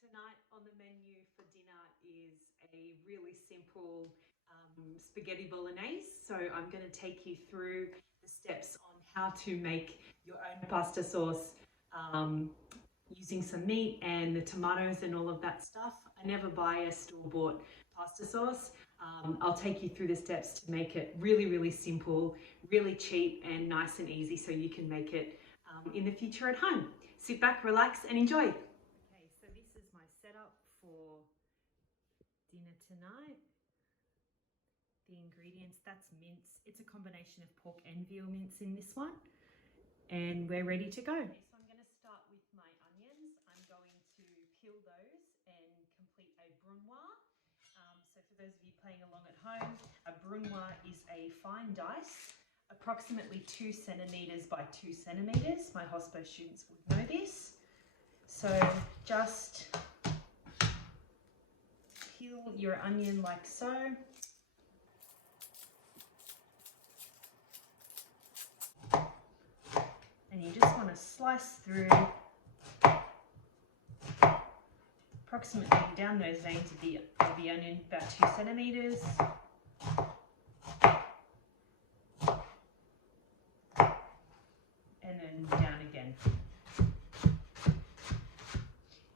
Tonight on the menu for dinner is a really simple spaghetti bolognese. So I'm going to take you through the steps on how to make your own pasta sauce using some meat and the tomatoes and all of that stuff. I never buy a store-bought pasta sauce. I'll take you through the steps to make it really, really simple, really cheap and nice and easy so you can make it in the future at home. Sit back, relax and enjoy. Okay, so this is my setup for dinner tonight. The ingredients, that's mince. It's a combination of pork and veal mince in this one. And we're ready to go. Okay, so I'm going to start with my onions. I'm going to peel those and complete a brunoise. So for those of you playing along at home, a brunoise is a fine dice, approximately 2 centimeters by 2 centimeters. My hospo students would know this. So just peel your onion like so. And you just want to slice through approximately down those veins of the onion, about 2 centimeters. And then down again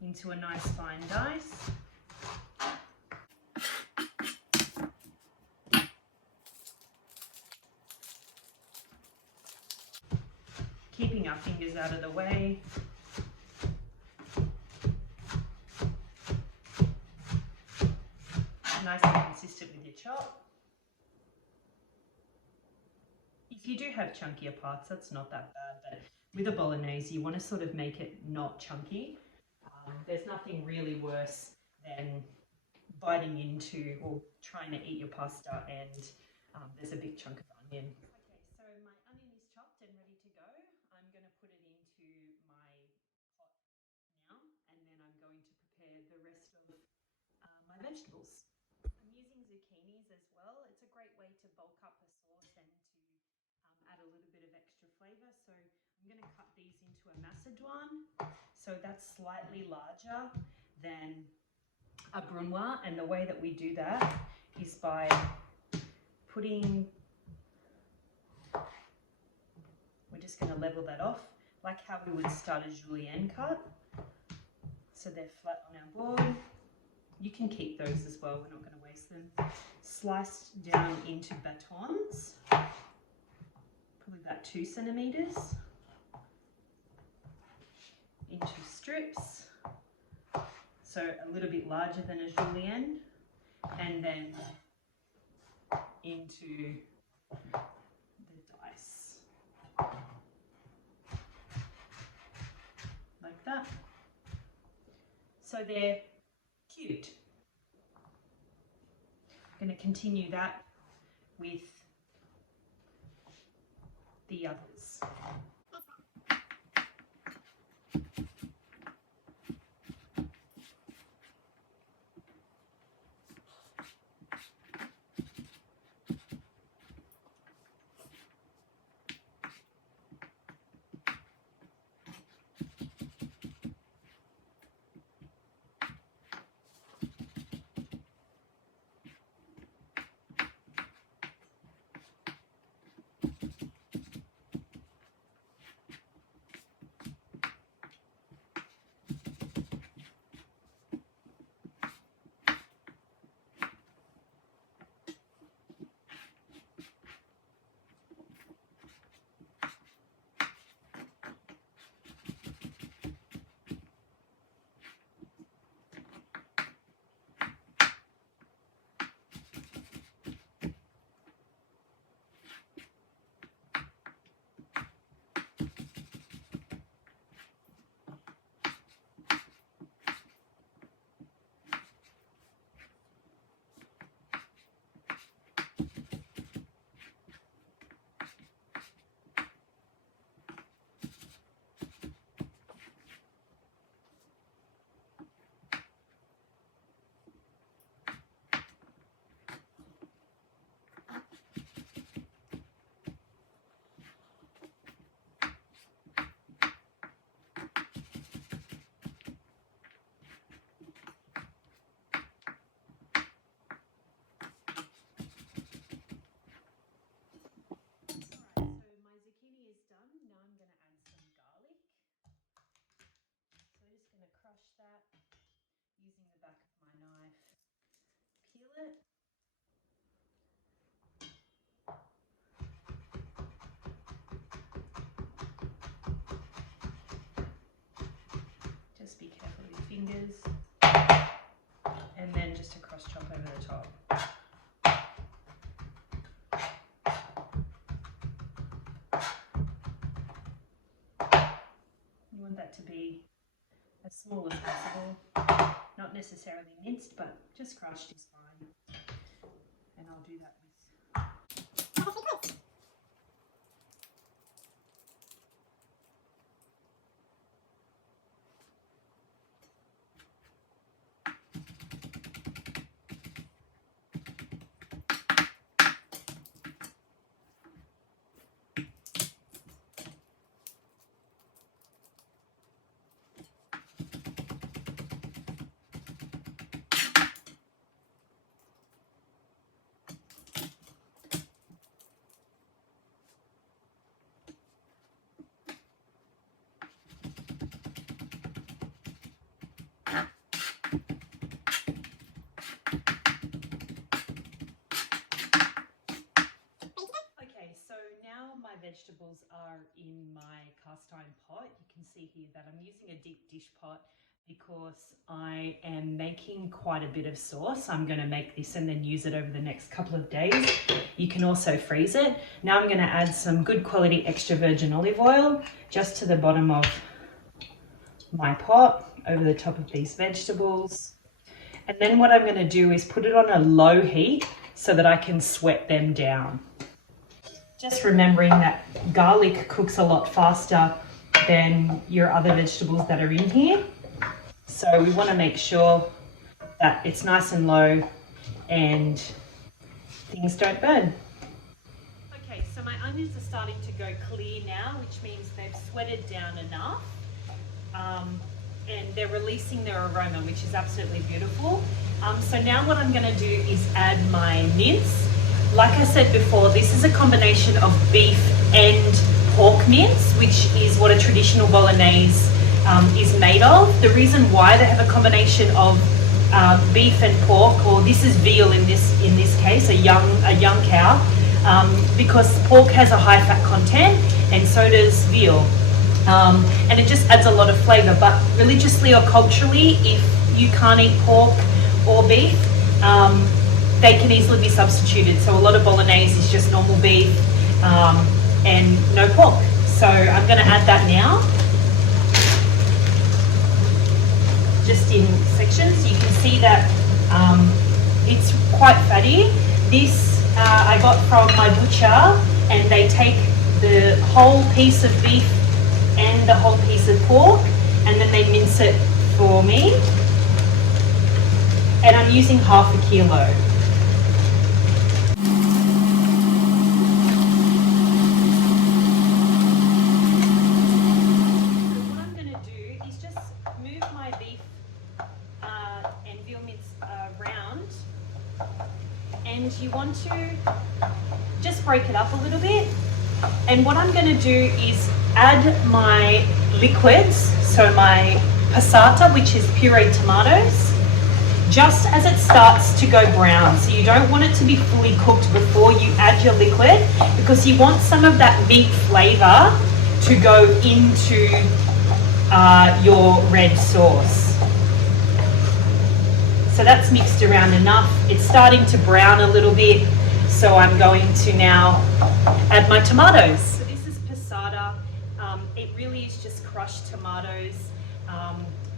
into a nice fine dice. Keeping our fingers out of the way. Nice and consistent with your chop. If you do have chunkier parts, that's not that bad, but with a bolognese, you want to sort of make it not chunky. There's nothing really worse than biting into or trying to eat your pasta and there's a big chunk of onion. Okay, so my onion is chopped and ready to go. I'm going to put it into my pot now, and then I'm going to prepare the rest of my vegetables. I'm using zucchinis as well. It's a great way to bulk up a sauce and to add a little bit of extra flavour. So I'm going to cut these into a macédoine. So that's slightly larger than a brunoise, and the way that we do that is by putting, we're just going to level that off like how we would start a julienne cut. So they're flat on our board. You can keep those as well, we're not going to waste them. Sliced down into batons, probably about 2 centimeters, into strips, so a little bit larger than a julienne, and then into the dice, like that. So they're cubed. I'm going to continue that with the others. skillet. Just be careful with your fingers. And then just a cross chop over the top. You want that to be as small as possible. Not necessarily minced, but just crushed is fine. And I'll do that with vegetables are in my cast iron pot. You can see here that I'm using a deep dish pot because I am making quite a bit of sauce. I'm going to make this and then use it over the next couple of days. You can also freeze it. Now I'm going to add some good quality extra virgin olive oil just to the bottom of my pot over the top of these vegetables. And then what I'm going to do is put it on a low heat so that I can sweat them down. Just remembering that garlic cooks a lot faster than your other vegetables that are in here. So we want to make sure that it's nice and low and things don't burn. Okay, so my onions are starting to go clear now, which means they've sweated down enough. And they're releasing their aroma, which is absolutely beautiful. So now what I'm going to do is add my mince. Like I said before, this is a combination of beef and pork mince, which is what a traditional bolognese is made of. The reason why they have a combination of beef and pork, or this is veal in this case, a young cow, because pork has a high fat content and so does veal. And it just adds a lot of flavour. But religiously or culturally, if you can't eat pork or beef, they can easily be substituted. So a lot of bolognese is just normal beef and no pork. So I'm going to add that now, just in sections. You can see that it's quite fatty. This I got from my butcher, and they take the whole piece of beef and the whole piece of pork, and then they mince it for me. And I'm using half a kilo. And you want to just break it up a little bit. And what I'm going to do is add my liquids, so my passata, which is pureed tomatoes, just as it starts to go brown. So you don't want it to be fully cooked before you add your liquid, because you want some of that meat flavour to go into your red sauce. So that's mixed around enough. It's starting to brown a little bit, so I'm going to now add my tomatoes. So this is passata. It really is just crushed tomatoes.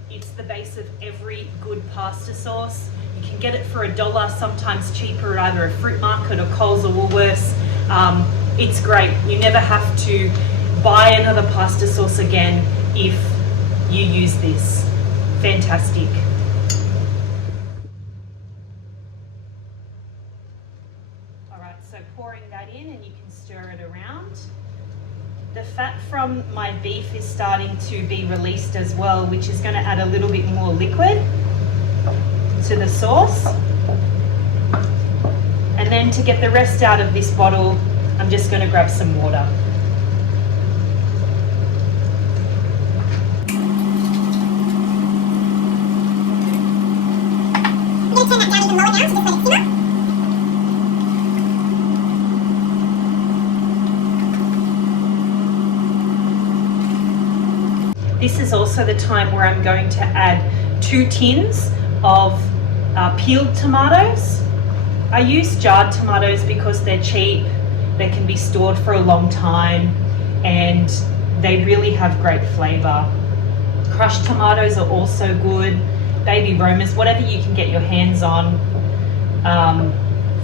It's the base of every good pasta sauce. You can get it for $1, sometimes cheaper at either a fruit market or Coles or Woolworths. It's great. You never have to buy another pasta sauce again if you use this. Fantastic. So pouring that in, and you can stir it around. The fat from my beef is starting to be released as well, which is going to add a little bit more liquid to the sauce. And then to get the rest out of this bottle, I'm just going to grab some water. I'm going to turn that down even lower now, so just let it simmer. this is also the time where I'm going to add 2 tins of peeled tomatoes. I use jarred tomatoes because they're cheap, they can be stored for a long time, and they really have great flavour. Crushed tomatoes are also good. Baby Romas, whatever you can get your hands on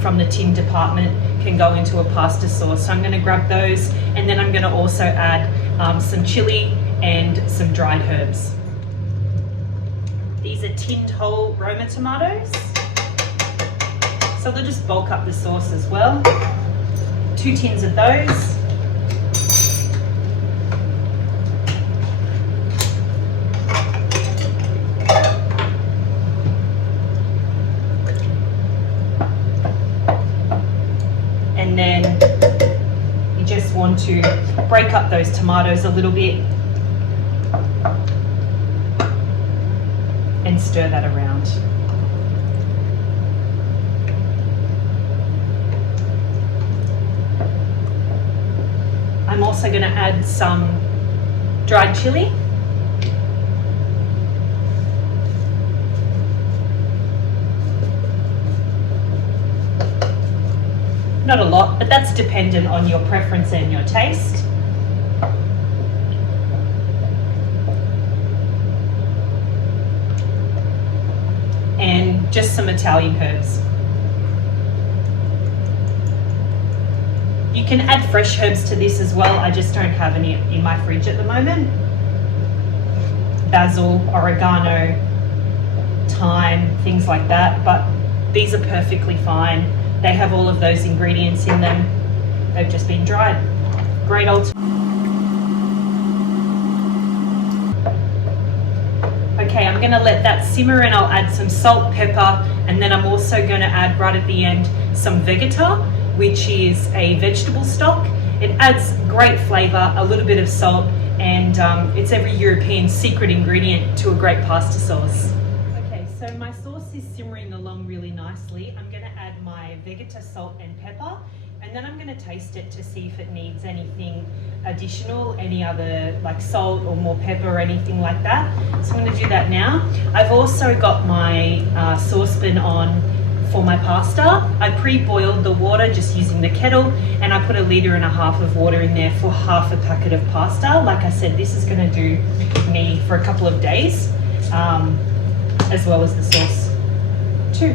from the tin department can go into a pasta sauce. So I'm going to grab those, and then I'm going to also add some chili and some dried herbs. These are tinned whole Roma tomatoes, so they'll just bulk up the sauce as well. 2 tins of those. And then you just want to break up those tomatoes a little bit and stir that around. I'm also going to add some dried chili. Not a lot, but that's dependent on your preference and your taste. And just some Italian herbs. You can add fresh herbs to this as well. I just don't have any in my fridge at the moment. Basil, oregano, thyme, things like that, but these are perfectly fine. They have all of those ingredients in them. They've just been dried. Great alternative. Okay, I'm going to let that simmer, and I'll add some salt, pepper, and then I'm also going to add right at the end some vegeta, which is a vegetable stock. It adds great flavour, a little bit of salt, and it's every European's secret ingredient to a great pasta sauce. Okay, so my sauce is simmering along really nicely. I'm going to add my vegeta, salt and pepper, and then I'm going to taste it to see if it needs anything additional, any other like salt or more pepper or anything like that. So I'm going to do that now. I've also got my saucepan on for my pasta. I pre-boiled the water just using the kettle, and I put 1.5 liters of water in there for half a packet of pasta. Like I said, this is going to do me for a couple of days, as well as the sauce too.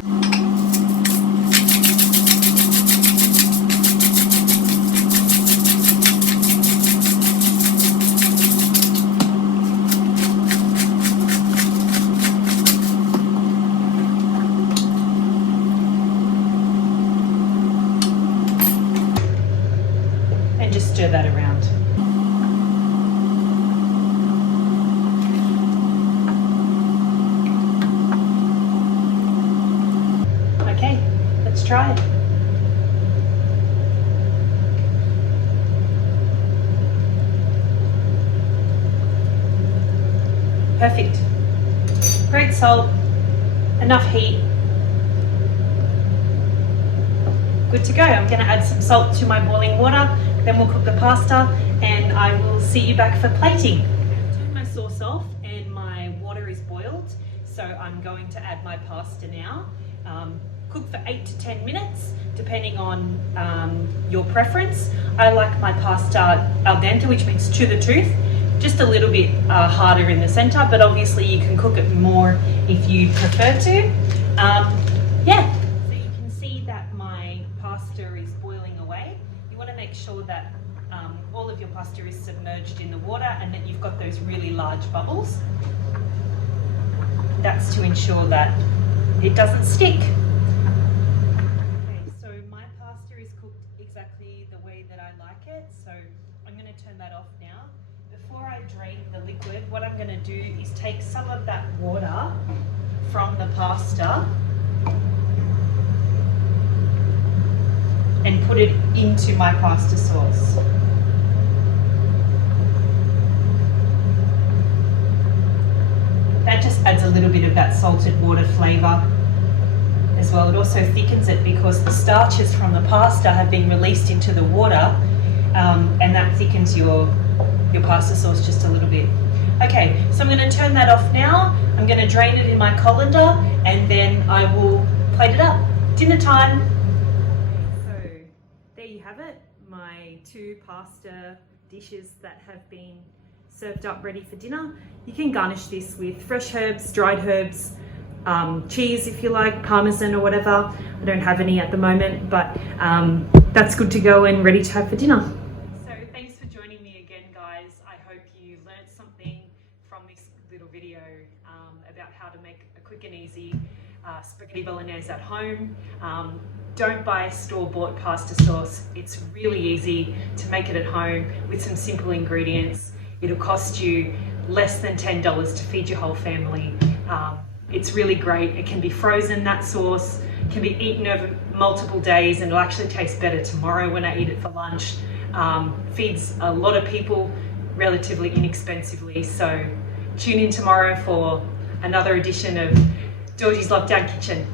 Just stir that around. Okay, let's try it. Perfect. Great salt, enough heat. Good to go. I'm going to add some salt to my boiling water. Then we'll cook the pasta, and I will see you back for plating. I've turned my sauce off and my water is boiled, so I'm going to add my pasta now. Cook for 8 to 10 minutes, depending on your preference. I like my pasta al dente, which means to the tooth, just a little bit harder in the center, but obviously you can cook it more if you prefer to. Yeah. So you can see that my pasta is boiling away. You want to make sure that all of your pasta is submerged in the water and that you've got those really large bubbles. That's to ensure that it doesn't stick. Okay, so my pasta is cooked exactly the way that I like it, so I'm going to turn that off now. Before I drain the liquid, what I'm going to do is take some of that water from the pasta and put it into my pasta sauce. That just adds a little bit of that salted water flavour as well. It also thickens it because the starches from the pasta have been released into the water, and that thickens your pasta sauce just a little bit. Okay, so I'm going to turn that off now. I'm going to drain it in my colander and then I will plate it up. Dinner time. So there you have it, my 2 pasta dishes that have been served up ready for dinner. You can garnish this with fresh herbs, dried herbs, cheese if you like, parmesan or whatever. I don't have any at the moment, but that's good to go and ready to have for dinner. So thanks for joining me again, guys. I hope you learned something from this little video about how to make a quick and easy spaghetti bolognese at home. Don't buy store-bought pasta sauce. It's really easy to make it at home with some simple ingredients. It'll cost you less than $10 to feed your whole family. It's really great. It can be frozen, that sauce. It can be eaten over multiple days and it'll actually taste better tomorrow when I eat it for lunch. Feeds a lot of people relatively inexpensively. So tune in tomorrow for another edition of Georgie's Lockdown Kitchen.